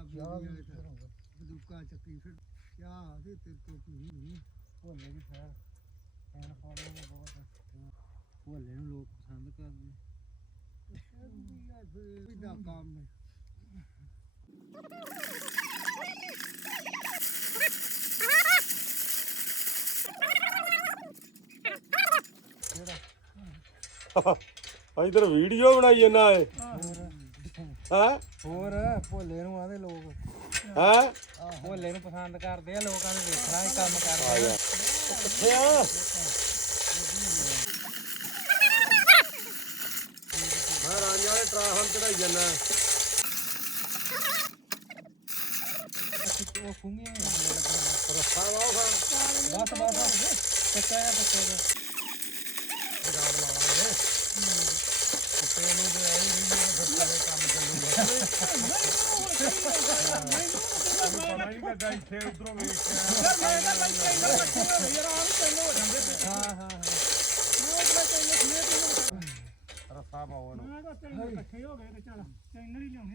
ਪੰਜਾਬੀ ਬੰਦੂਕਾਂ ਚੱਕੀ ਫਿਰ ਕਿਆ ਆਦੇ ਤੇਰੇ ਤੋਂ ਕੀ ਨਹੀਂ ਭੋਲੇ ਦੀ ਫੈਨ ਫੈਨ ਫੋਲੋਇੰਗ ਬਹੁਤ ਭੋਲੇ ਨੂੰ ਲੋਕ ਪਸੰਦ ਕਰਦੇ ਵੀ ਦਾ ਕੰਮ ਹੈ ਇਧਰ ਵੀਡੀਓ ਬਣਾਈ ਜਾਂਦਾ ਏ ਹਾਂ? ਹੋਰ ਭੋਲੇ ਨੂੰ ਆਦੇ ਲੋਕ। ਹਾਂ? ਭੋਲੇ ਨੂੰ ਪਸੰਦ ਕਰਦੇ ਆ ਲੋਕਾਂ ਨੇ ਵੇਖਣਾ ਇਹ ਕੰਮ ਕਰਦੇ ਆ। ਕਿੱਥੇ ਆ? ਮੈਂ ਰਾਂਝਾ ਵਾਲੇ ਟਰਾਹਮ ਚੜਾਈ ਜਾਂਦਾ। ਉਹ ਖੁੰਗੀਆਂ ਹੀ ਹੁੰਦੀਆਂ ਲੱਗਣੀਆਂ ਰੱਸਾ ਵਾਓ ਖਾਂ ਬਸ ਬਸ ਕੱਚਾ ਜਿਹਾ ਪੱਕੇ ਦੇ। ਰਾਤ ਲਾਵਾਂਗੇ ਕੁੱਤੇ ਨੂੰ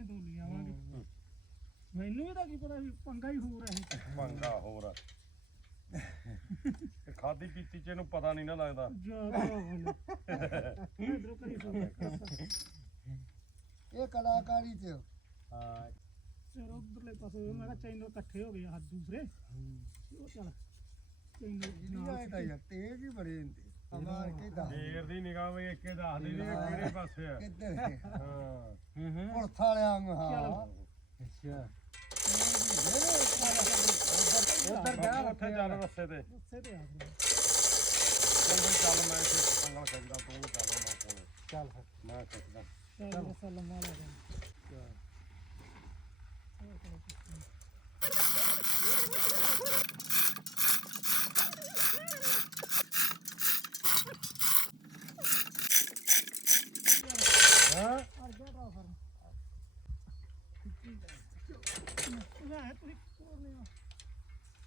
ਦੋ ਲਈ ਆਵਾਂਗੇ ਮੈਨੂੰ ਇਹਦਾ ਕੀ ਪਤਾ ਵੀ ਪੰਗਾ ਹੀ ਹੋ ਰਿਹਾ ਸੀ ਮੰਗਾ ਹੋਰ ਤੇ ਖਾਦੀ ਪੀਤੀ ਚ ਇਹਨੂੰ ਪਤਾ ਨਹੀਂ ਨਾ ਲੱਗਦਾ ਜ਼ਿਆਦਾ ਬੋਲ ਇਧਰੋਂ ਕਰੀ ਸੋ ਕਲਾਕਾਰੀ ਚ। ਹਾਂ। ਚਲ ਉਧਰਲੇ ਪਾਸੇ ਮੈਂ ਕਿਹਾ ਚੈਨਲ ਇਕੱਠੇ ਹੋ ਗਏ ਆ ਦੂਸਰੇ। ਉਹ ਚੱਲ ਚੈਨਲ ਇਹ ਤਾਂ ਯਾਰ ਤੇਜ਼ ਹੀ ਬੜੇ ਹੁੰਦੇ ਅਮਾਰ ਕੇ ਦਾ ਫੇਰ ਦੀ ਨਿਗਾਹ ਵੇਖ ਕੇ ਦੱਸ ਦੇ ਵੀ ਕਿਹੜੇ ਪਾਸੇ ਆ। ਕਿੱਧਰ ਹੈ। ਹਾਂ ਹੂੰ। ਪੁਲਿਸ ਵਾਲਿਆਂ ਨੂੰ ਹਾਂ। ਅੱਛਾ। ਉਧਰ ਗਿਆ ਉੱਥੇ ਚੱਲ ਰਸਤੇ ਤੇ। ਉਸੇ ਤੇ ਆ ਗਏ ਚੱਲ ਬਈ ਚੱਲ ਮੈਂ ਇੱਥੇ ਪੰਗਲ ਖਿੱਚਦਾ ਤੂੰ ਵੀ ਚੱਲ ਮੈਂ ਕੋਲ ਚੱਲ ਮੈਂ ਖਿੱਚਦਾ ਚੱਲ ਸਲਾਮ ਵਾਲਾ ਹਾਂ ਅਰ ਜਾ ਰਾ ਫਰ ਨਾ ਤੁਸੀਂ ਕੋਲ ਨਹੀਂ ਆ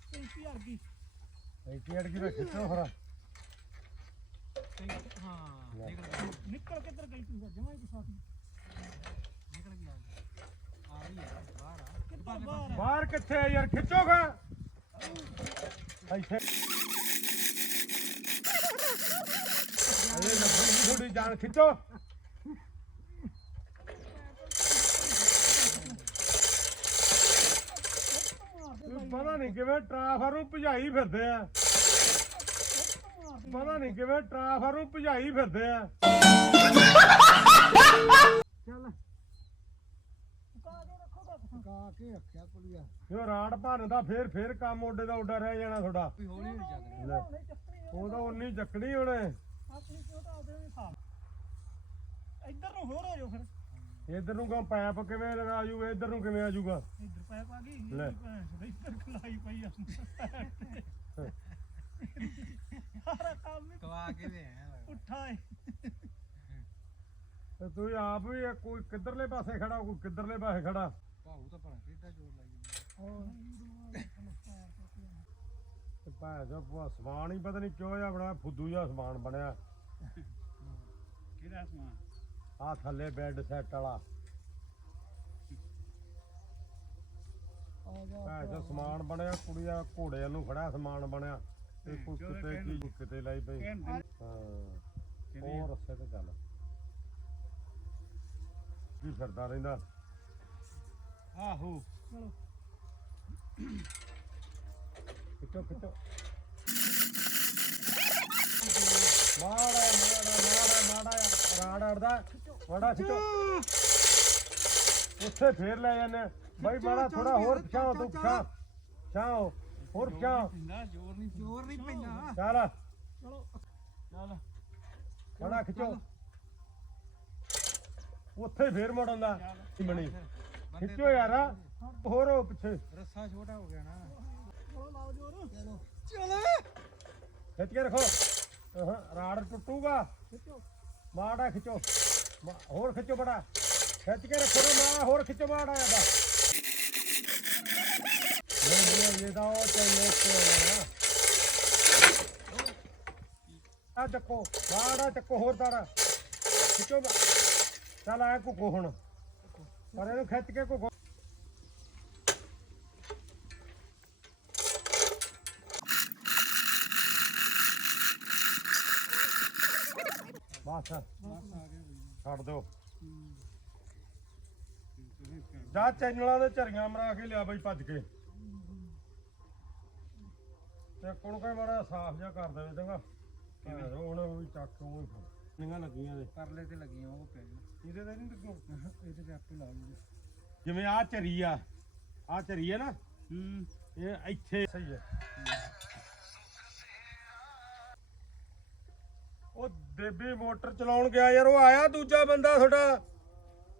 ਸੈਂਤੀ ਅਰ ਗਈ ਇੱਥੇ ਅੜ ਗਈ ਤਾਂ ਖਿੱਚੋ ਫਿਰ ਹਾਂ ਨਿਕਲ ਕਿੱਧਰ ਗਈ ਤੂੰ ਜਮਾ ਹੀ ਸਾਥੀ। ਨਿਕਲ ਗਿਆ ਆ ਰਹੀ ਹੈ ਬਾਹਰ ਆ। ਕਿੱਧਰ ਬਾਹਰ ਆ? ਬਾਹਰ ਕਿੱਥੇ ਆ ਯਾਰ? ਖਿੱਚੋ ਗਾ ਇੱਥੇ ਅਰੇ ਲੱਭੀ ਥੋੜੀ ਜਾਨ ਖਿੱਚੋ। ਪਤਾ ਨਹੀਂ ਕਿਵੇਂ ਟਰਾਫਰ ਨੂੰ ਭਜਾਈ ਫਿਰਦੇ ਆ। ਪਤਾ ਨਹੀਂ ਕਿਵੇਂ ਟਰਾਫਰ ਨੂੰ ਭਜਾਈ ਫਿਰਦੇ ਆ। ਚੱਲ। ਕਾ ਕੇ ਰੱਖੋਗਾ ਕਾ ਕੇ ਰੱਖਿਆ ਕੁੜੀਆ। ਜੋ ਰਾੜ ਭੰਨਦਾ ਫੇਰ ਫੇਰ ਕੰਮ ਓਡੇ ਦਾ ਓਡਾ ਰਹਿ ਜਾਣਾ ਤੁਹਾਡਾ। ਵੀ ਲੈ, ਚੱਕਣੀ। ਉਹ ਤਾਂ ਉਨੀ ਚੱਕਣੀ ਉਹਨੇ। ਆਪਣੀ ਕਿਉਂ ਤਾਂ ਆਦੇ ਨਹੀਂ ਸਾਫ਼ ਇੱਧਰ ਨੂੰ ਹੋਰ ਹੋ ਜਾਓ ਫਿਰ। ਇਧਰ ਨੂੰ ਕਾ ਪੈਪ ਕਿਵੇਂ ਲਗਾ ਜੂਗਾ ਇਧਰ ਨੂੰ ਕਿਵੇਂ ਆ ਜੂਗਾ ਇੱਧਰ ਪੈਪ ਆ ਗਈ ਲੈ। ਭੈਣ ਚੋਦ, ਇੱਧਰ ਖਲਾਈ ਪਈ ਆ। ਸਾਰਾ ਕੰਮ ਹੀ ਕਵਾ ਕੇ ਦੇ ਆਇਆ ਪੁੱਠਾ ਏ। ਤੇ ਤੂੰ ਆਪ ਵੀ ਇਹ ਕੋਈ ਕਿੱਧਰਲੇ ਪਾਸੇ ਖੜਾ ਕੋਈ ਕਿੱਧਰਲੇ ਪਾਸੇ ਖੜਾ? ਭਾਊ ਤਾਂ ਭਲਾ ਕਿੱਡਾ ਜ਼ੋਰ ਲਾਈ ਤੇ ਭਾਂ ਜੋ ਸਮਾਨ ਹੀ ਪਤਾ ਨਹੀਂ ਕਿਉਂ ਜਿਹਾ ਬਣਿਆ ਫੁੱਦੂ ਜਿਹਾ ਸਮਾਨ ਬਣਿਆ। ਕਿਹੜਾ ਸਮਾਨ? ਆ ਥੱਲੇ ਬੈੱਡ ਸੈੱਟ ਵਾਲਾ। ਆ ਜਾ ਭਾਂ ਜੋ ਸਮਾਨ ਬਣਿਆ ਕੁੜੀਆ ਘੋੜਿਆਂ ਨੂੰ ਖੜਾ ਸਮਾਨ ਬਣਿਆ। ਤੇ ਕੋਈ ਕਿਤੇ ਕੀ ਕਿਤੇ ਲਾਈ ਪਈ। ਹਾਂ। ਉਹ ਰਸਤੇ ਤੇ ਚੱਲ ਕੀ ਫਿਰਦਾ ਰਹਿੰਦਾ? ਆਹੋ। ਚਲੋ। ਖਿੱਚੋ ਖਿੱਚੋ। ਮਾੜਾ ਮਾੜਾ ਮਾੜਾ ਮਾੜਾ ਰਾੜ ਅੜਦਾ ਮਾੜਾ ਖਿੱਚੋ। ਉੱਥੇ ਫੇਰ ਲੈ ਜਾਂਦੇ। ਬਾਈ ਮਾੜਾ ਥੋੜਾ ਹੋਰ ਪਛਾਓ ਤੂੰ ਪਛਾਓ ਪਛਾਓ ਹੋਰ ਪਛਾਓ ਪੈਂਦਾ ਜ਼ੋਰ ਨਹੀਂ ਜ਼ੋਰ ਨਹੀਂ ਪੈਂਦਾ। ਚੱਲ। ਚਲੋ। ਚੱਲ। ਮਾੜਾ ਖਿੱਚੋ। ਉੱਥੇ ਫੇਰ ਮੋੜਨ ਦਾ ਬਣੀ? ਖਿੱਚੋ ਯਾਰ। ਹੋਰ ਉਹ ਪਿੱਛੇ। ਰੱਸਾ ਛੋਟਾ ਹੋ ਗਿਆ ਨਾ। ਚਲੋ ਲਾਓ ਜੋਰ। ਚਲੋ। ਖਿੱਚ ਕੇ ਰੱਖੋ। ਹਾਂ ਰਾੜ ਟੁੱਟੂਗਾ। ਖਿੱਚੋ। ਮਾੜਾ ਖਿੱਚੋ। ਹੋਰ ਖਿੱਚੋ ਬੜਾ। ਖਿੱਚ ਕੇ ਰੱਖੋ ਨਾ। ਹੋਰ ਖਿੱਚੋ ਮਾੜਾ ਜਿਹਾ। ਇਹ ਤਾਂ ਆ ਹੋਰ ਦਾੜਾ ਚੱਲ ਆ ਘੁੱਗੋ ਹੁਣ ਖਿੱਚ ਕੇ ਘੁੱਗੋ ਛੱਡ ਦਿਓ ਚੈਨਲਾਂ ਦੇ ਝਰੀਆਂ ਮਰਾ ਕੇ ਲਿਆ ਬਈ ਭੱਜ ਕੇ। ਤੇ ਕੋਣ ਕਹੇ ਮਾੜਾ ਸਾਫ਼ ਜਿਹਾ ਕਰ ਦੇਵੇ ਚੰਗਾ। ਕਿਵੇਂ? ਹੁਣ ਉਹ ਵੀ ਚੱਕ ਉਹ ਨਿੰਗਾ ਲੱਗੀਆਂ ਦੇ ਪਰਲੇ ਤੇ ਲੱਗੀਆਂ ਉਹ ਪੈ ਇਹਦੇ ਤੇ ਨਹੀਂ ਲੱਗੂ ਇਹਦੇ ਤੇ ਆਪੇ ਲਾ ਲੂਗੇ ਜਿਵੇਂ ਆ ਝਰੀ ਆ ਆ ਝਰੀ ਆ ਨਾ ਹੂੰ। ਇਹ ਇੱਥੇ ਸਹੀ ਹੈ। ਉਹ ਦੇਬੀ ਮੋਟਰ ਚਲਾਉਣ ਗਿਆ ਯਾਰ ਉਹ ਆਇਆ ਦੂਜਾ ਬੰਦਾ ਤੁਹਾਡਾ।